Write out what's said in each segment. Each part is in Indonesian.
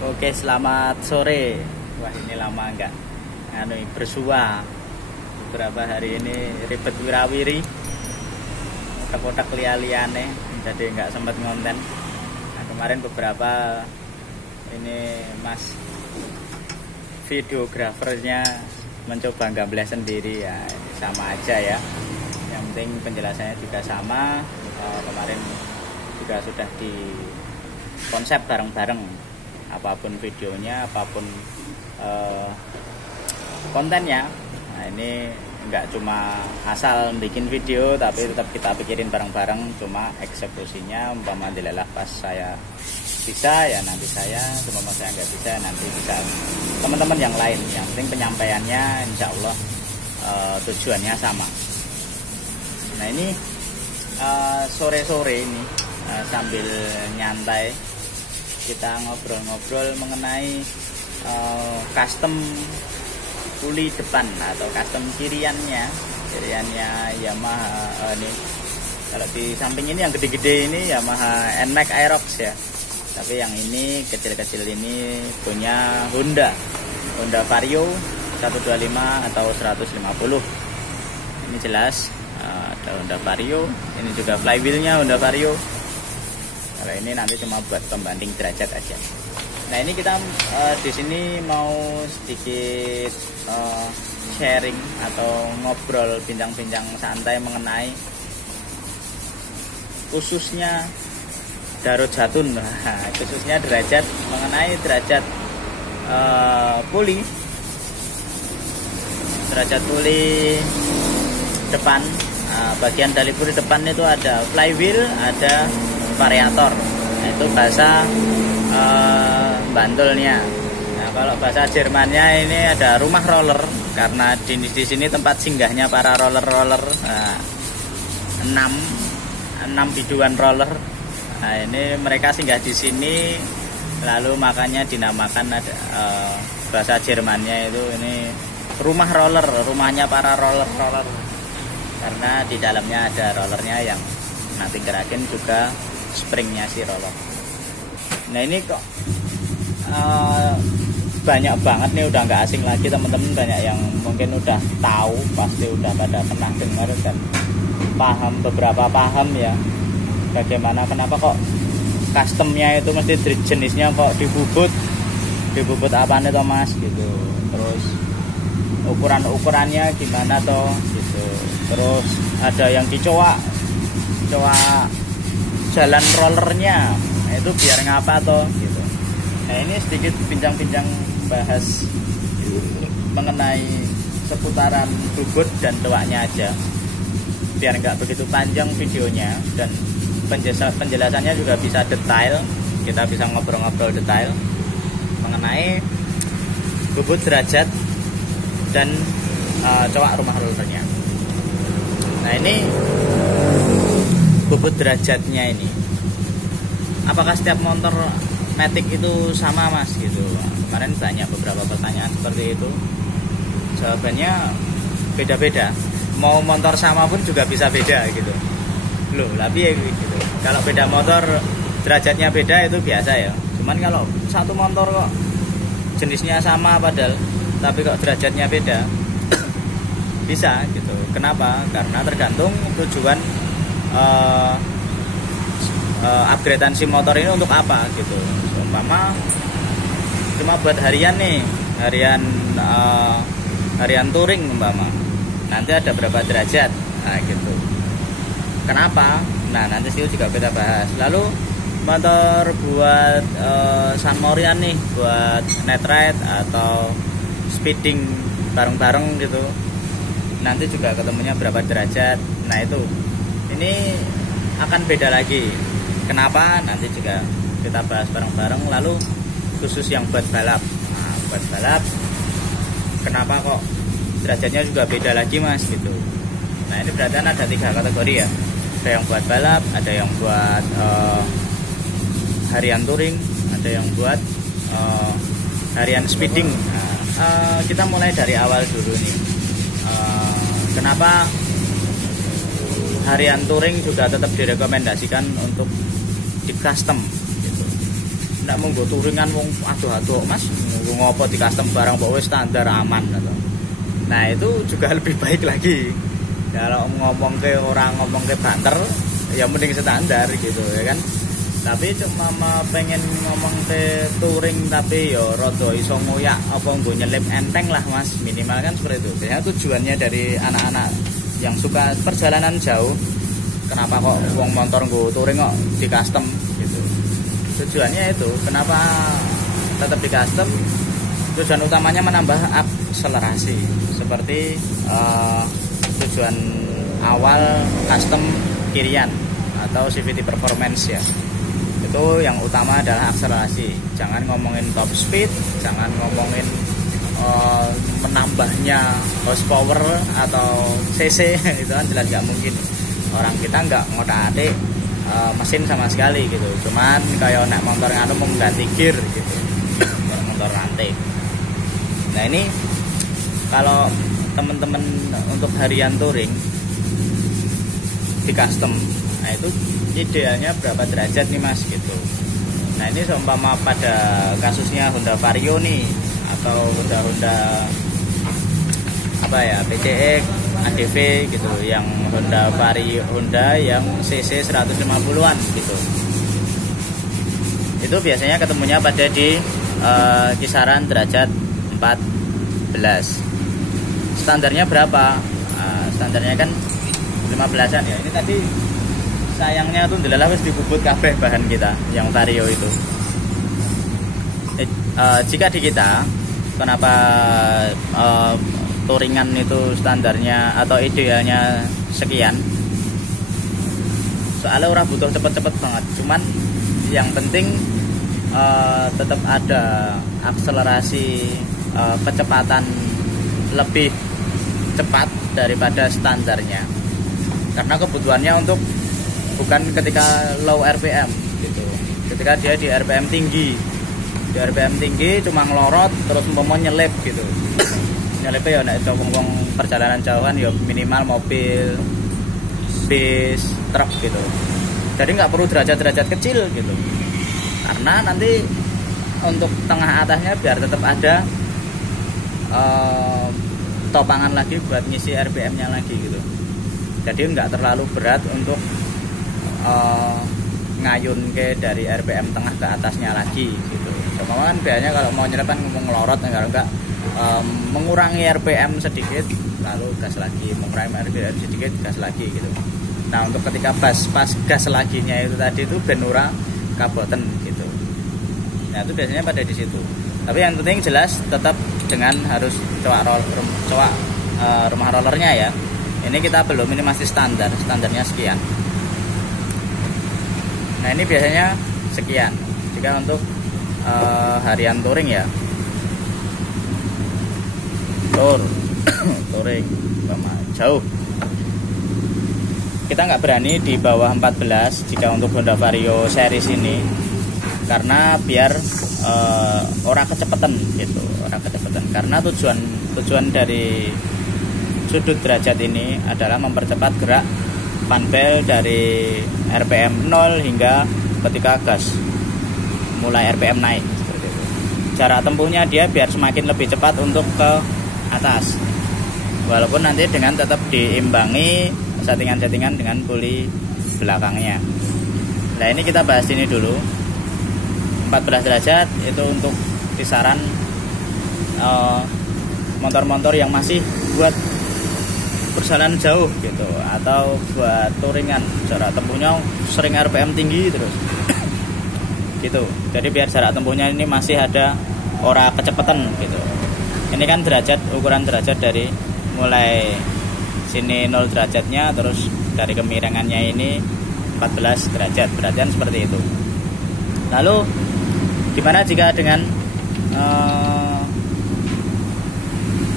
Oke, selamat sore. Wah, ini lama enggak bersua. Beberapa hari ini ribet wirawiri, kotak-kotak liane, jadi enggak sempat ngonten. Nah, kemarin beberapa ini Mas videografernya mencoba gambar sendiri ya, sama aja ya. Yang penting penjelasannya juga sama. Kemarin juga sudah di konsep bareng-bareng. Apapun videonya, apapun kontennya. Nah, ini enggak cuma asal bikin video, tapi tetap kita pikirin bareng-bareng. Cuma eksekusinya umpama dilelah pas saya bisa ya nanti saya, umpama saya nggak bisa nanti bisa teman-teman yang lain. Yang penting penyampaiannya insya Allah tujuannya sama. Nah, ini sore-sore ini sambil nyantai kita ngobrol-ngobrol mengenai custom puli depan atau custom kiriannya Yamaha. Ini kalau di samping ini yang gede-gede ini Yamaha NMAX Aerox ya, tapi yang ini kecil-kecil ini punya Honda Vario 125 atau 150. Ini jelas ada Honda Vario, ini juga flywheelnya Honda Vario. Kalau ini nanti cuma buat pembanding derajat aja. Nah, ini kita di sini mau sedikit sharing atau ngobrol bincang-bincang santai mengenai khususnya Darut Jatun, khususnya derajat, mengenai derajat puli, derajat puli depan. Bagian dari puli depan itu ada flywheel, ada variator. Nah, itu bahasa Bantulnya. Nah, kalau bahasa Jermannya ini ada rumah roller, karena di sini tempat singgahnya para roller. Nah, 6 biduan roller. Nah, ini mereka singgah di sini, lalu makanya dinamakan ada bahasa Jermannya itu ini rumah roller, rumahnya para roller. Karena di dalamnya ada rollernya yang nanti gerakin juga springnya si roller. Nah, ini kok banyak banget nih, udah nggak asing lagi teman-teman. Banyak yang mungkin udah tahu, pasti udah pada pernah dengar dan paham, beberapa paham ya, bagaimana kenapa kok customnya itu mesti jenisnya kok dibubut apaan itu mas gitu. Terus ukurannya gimana toh gitu. Terus ada yang dicoak jalan rollernya, nah, itu biar ngapa toh gitu. Nah, ini sedikit bincang-bincang bahas mengenai seputaran bubut dan toaknya aja, biar nggak begitu panjang videonya, dan penjelasannya juga bisa detail. Kita bisa ngobrol-ngobrol detail mengenai bubut derajat dan coak rumah rollernya. Nah, ini bobot derajatnya ini, apakah setiap motor matic itu sama mas gitu? Kemarin banyak beberapa pertanyaan seperti itu. Jawabannya beda-beda. Mau motor sama pun juga bisa beda gitu loh, tapi ya gitu. Kalau beda motor derajatnya beda itu biasa ya. Cuman kalau satu motor kok jenisnya sama padahal tapi kok derajatnya beda bisa gitu. Kenapa? Karena tergantung tujuan upgradean si motor ini untuk apa gitu. Umpama cuma buat harian nih, harian touring umpama, nanti ada berapa derajat, nah gitu. Kenapa? Nah, nanti itu juga kita bahas. Lalu motor buat San Morian nih, buat net ride atau speeding bareng-bareng gitu, nanti juga ketemunya berapa derajat. Nah, itu ini akan beda lagi. Kenapa? Nanti juga kita bahas bareng-bareng. Lalu khusus yang buat balap, nah, buat balap kenapa kok derajatnya juga beda lagi mas gitu. Nah, ini berarti ada 3 kategori ya. Ada yang buat balap, ada yang buat harian touring, ada yang buat harian speeding. Nah, kita mulai dari awal dulu nih. Kenapa harian touring juga tetap direkomendasikan untuk di custom gitu. nek mau nggo touringan wong aduh-aduh Mas, ngopo di custom barang kok wis standar aman atau. Nah, itu juga lebih baik lagi. Kalau ngomong ke orang ngomong ke banter, ya mending standar gitu ya kan. Tapi cuma pengen ngomong ke touring tapi ya rada iso ngoyak apa nggo nyelip enteng lah Mas, minimal kan seperti itu. Biasanya tujuannya dari anak-anak yang suka perjalanan jauh, kenapa kok wong motor nggo touring kok di custom gitu. Tujuannya itu, kenapa tetap di custom? Tujuan utamanya menambah akselerasi. Seperti tujuan awal custom kirian atau CVT performance ya. Itu yang utama adalah akselerasi. Jangan ngomongin top speed, jangan ngomongin menambahnya horsepower atau cc itu kan jelas nggak mungkin. Orang kita nggak ngotak-atik mesin sama sekali gitu. Cuman kayak naik motor anu mau ganti gear gitu. Motor rantai. Nah, ini kalau teman-teman untuk harian touring di custom, nah itu idealnya berapa derajat nih Mas gitu. Nah, ini seumpama pada kasusnya Honda Vario nih atau Honda apa ya, PCX, ADV gitu, yang Honda Vario, Honda yang cc 150-an gitu. Itu biasanya ketemunya pada di kisaran derajat 14. Standarnya berapa? Standarnya kan 15-an ya. Ini tadi sayangnya tuh ndelalah wis dibubut kabeh bahan kita yang Vario itu. Jika di kita, kenapa touringan itu standarnya atau idealnya sekian? Soalnya orang butuh cepet-cepet banget. Cuman yang penting tetap ada akselerasi, kecepatan lebih cepat daripada standarnya. Karena kebutuhannya untuk bukan ketika low RPM gitu. Ketika dia di RPM tinggi. Di RPM tinggi cuma ngelorot terus mau nyelip gitu. Nyelipnya ya nek wong perjalanan jauh kan ya minimal mobil, bis, truk gitu. Jadi nggak perlu derajat-derajat kecil gitu. Karena nanti untuk tengah atasnya biar tetap ada topangan lagi buat ngisi RPM-nya lagi gitu. Jadi nggak terlalu berat untuk ngayun ke dari RPM tengah ke atasnya lagi gitu. Cuman biasanya kalau mau nyelip kan ngomong ngelorot, kalau enggak mengurangi RPM sedikit lalu gas lagi, mengurangi RPM sedikit gas lagi gitu. Nah, untuk ketika pas gas laginya itu tadi itu benura kaboten gitu. Nah, itu biasanya pada di situ. Tapi yang penting jelas tetap dengan harus rumah rollernya ya. Ini kita belum, ini masih standarnya sekian. Nah, ini biasanya sekian. Jika untuk harian touring ya. Touring jauh. Kita nggak berani di bawah 14 jika untuk Honda Vario series ini, karena biar orang kecepatan gitu, karena tujuan dari sudut derajat ini adalah mempercepat gerak panbel dari RPM 0 hingga ketika gas mulai RPM naik seperti itu. Jarak tempuhnya dia biar semakin lebih cepat untuk ke atas, walaupun nanti dengan tetap diimbangi settingan-settingan dengan puli belakangnya. Nah, ini kita bahas ini dulu. 14 derajat itu untuk kisaran motor-motor yang masih buat perjalanan jauh gitu, atau buat touringan, jarak tempuhnya sering RPM tinggi terus gitu. Jadi biar jarak tempuhnya ini masih ada ora kecepatan gitu. Ini kan ukuran derajat dari mulai sini 0 derajatnya, terus dari kemiringannya ini 14 derajat, berarti kan seperti itu. Lalu gimana jika dengan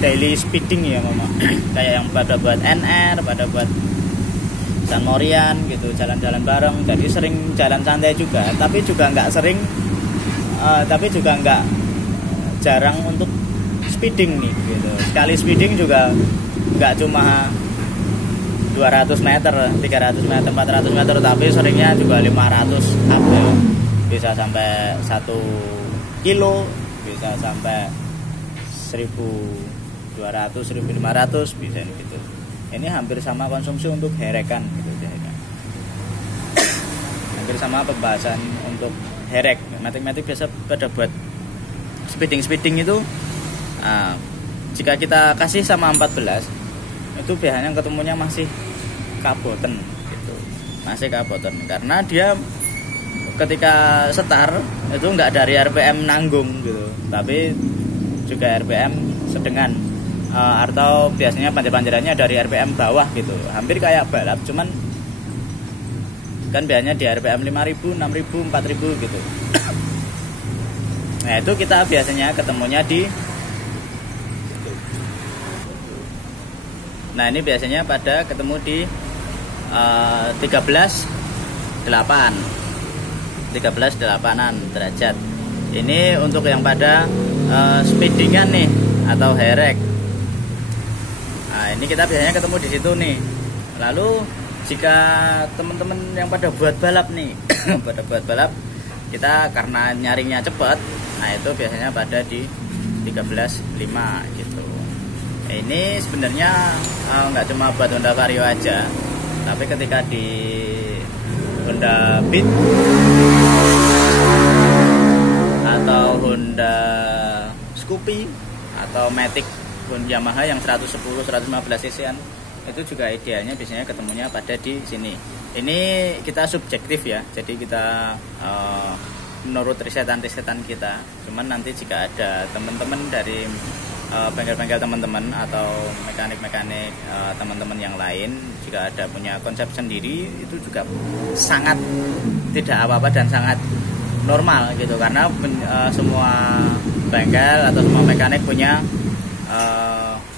daily speeding ya mama? Kayak yang pada buat NR, pada buat San Morian gitu, jalan-jalan bareng. Jadi sering jalan santai juga, tapi juga nggak sering, tapi juga nggak jarang untuk speeding nih gitu. Sekali speeding juga nggak cuma 200 meter, 300 meter, 400 meter, tapi seringnya juga 500 up ya. bisa sampai 1 kilo, bisa sampai 1.200 1.500 bisa gitu. Ini hampir sama konsumsi untuk herekan gitu ya. Hampir sama pembahasan untuk herek. Matic biasa pada buat speeding itu jika kita kasih sama 14 itu biasanya ketemunya masih kaboten gitu. Masih kaboten karena dia ketika setar itu enggak dari RPM nanggung gitu, tapi juga RPM sedengan atau biasanya panjer-panjerannya dari RPM bawah gitu. Hampir kayak balap, cuman kan biasanya di RPM 5.000, 6.000, 4.000 gitu. Nah itu kita biasanya ketemunya di Nah ini biasanya pada ketemu di 13.8an derajat. Ini untuk yang pada speedingan nih atau herek. Nah ini kita biasanya ketemu di situ nih. Lalu jika teman-teman yang pada buat balap nih pada buat balap, kita karena nyaringnya cepat, nah itu biasanya pada di 13.5 gitu. Ini sebenarnya nggak cuma buat Honda Vario aja, tapi ketika di Honda Beat atau Honda Scoopy atau Matic Yamaha yang 110 115 cc-an itu juga idealnya biasanya ketemunya pada di sini. Ini kita subjektif ya, jadi kita menurut risetan kita. Cuman nanti jika ada teman-teman dari bengkel-bengkel teman-teman atau mekanik-mekanik teman-teman yang lain, jika ada punya konsep sendiri, itu juga sangat tidak apa-apa dan sangat normal gitu, karena semua bengkel atau semua mekanik punya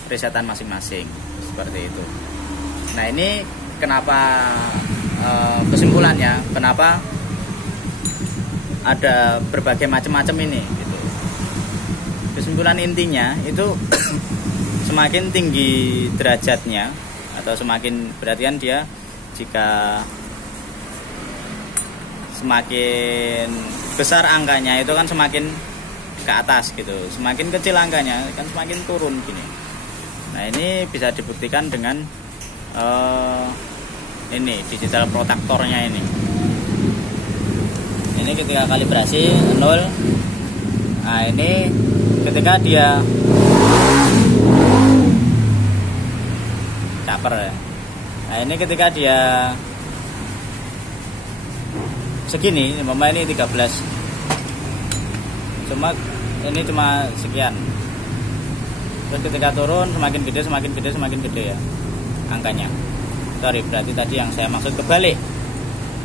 risetan masing-masing seperti itu. Nah ini kenapa kesimpulannya, kenapa ada berbagai macam-macam ini gitu. Kesimpulan intinya itu semakin tinggi derajatnya atau semakin berarti kan dia jika semakin besar angkanya itu kan semakin ke atas gitu, semakin kecil angkanya kan semakin turun gini. Nah ini bisa dibuktikan dengan ini digital protectornya ini. Ini ketika kalibrasi 0. Nah ini ketika dia caper ya. Nah ini ketika dia segini, umpama ini 13. Ini cuma sekian. Terus ketika turun semakin gede ya angkanya. Sorry, berarti tadi yang saya maksud kebalik.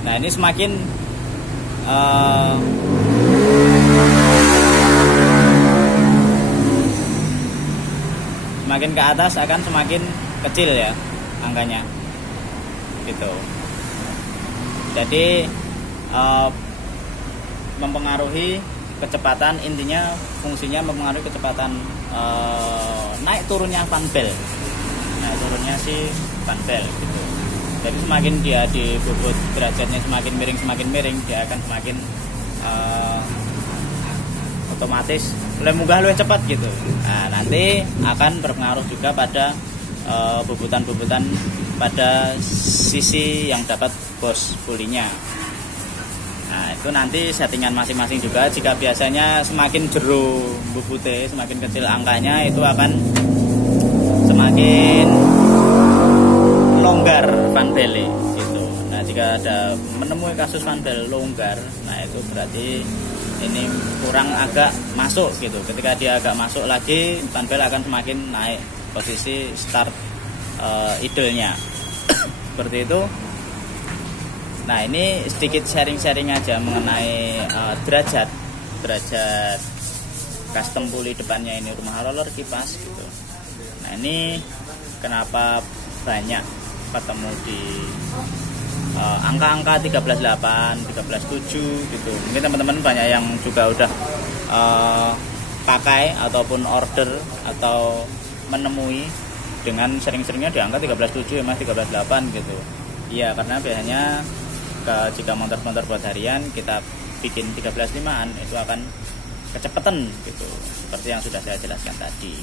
Nah ini semakin semakin ke atas akan semakin kecil ya angkanya gitu. Jadi mempengaruhi kecepatan, intinya fungsinya mempengaruhi kecepatan naik turunnya fan belt, naik turunnya si fan belt gitu. Jadi semakin dia di bobot derajatnya semakin miring dia akan semakin otomatis lebih munggah lebih cepat gitu. Nah nanti akan berpengaruh juga pada bobotan pada sisi yang dapat bos pulinya. Nah itu nanti settingan masing-masing juga. Jika biasanya semakin jero bobotnya, semakin kecil angkanya, itu akan semakin longgar fan belt gitu. Nah jika ada menemui kasus fan belt longgar, nah itu berarti ini kurang agak masuk gitu. Ketika dia agak masuk lagi, fan belt akan semakin naik posisi start idle-nya seperti itu. Nah ini sedikit sharing-sharing aja mengenai derajat custom puli depannya ini rumah roller kipas gitu. Nah ini kenapa banyak ketemu di angka-angka 13.8, 13.7 gitu. Mungkin teman-teman banyak yang juga udah pakai ataupun order atau menemui dengan sering-seringnya di angka 13.7 ya mas, 13.8 gitu. Iya, karena biasanya jika motor-motor buat harian kita bikin 13.5-an itu akan kecepatan gitu, seperti yang sudah saya jelaskan tadi.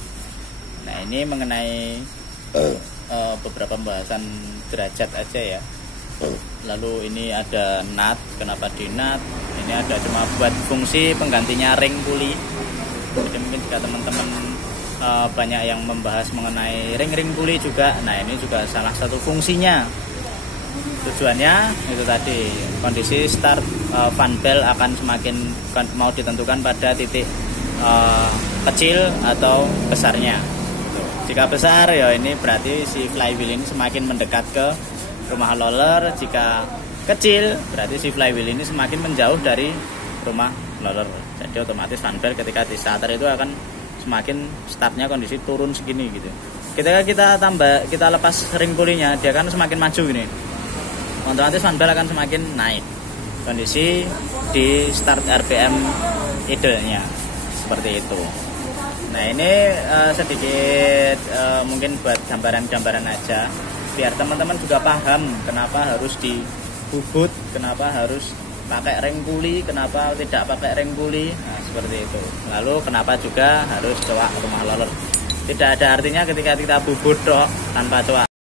Nah, ini mengenai beberapa pembahasan derajat aja ya. Lalu ini ada nut, kenapa di nut? Ini ada cuma buat fungsi penggantinya ring puli. Jadi mungkin jika teman-teman banyak yang membahas mengenai ring-ring puli juga, nah ini juga salah satu fungsinya. Tujuannya itu tadi, kondisi start fan bell akan semakin mau ditentukan pada titik kecil atau besarnya. Jika besar ya ini berarti si flywheel ini semakin mendekat ke rumah roller. Jika kecil berarti si flywheel ini semakin menjauh dari rumah roller. Jadi otomatis fan bell ketika di starter itu akan semakin startnya kondisi turun segini gitu. Ketika kita lepas ring pulinya, dia kan semakin maju gini. Otomatis fan bell akan semakin naik. Kondisi di start RPM idenya seperti itu. Nah, ini sedikit mungkin buat gambaran-gambaran aja biar teman-teman juga paham kenapa harus dibubut, kenapa harus pakai ring puli, kenapa tidak pakai ring puli. Nah, seperti itu. Lalu kenapa juga harus coak rumah roller. Tidak ada artinya ketika kita bubut tanpa coak.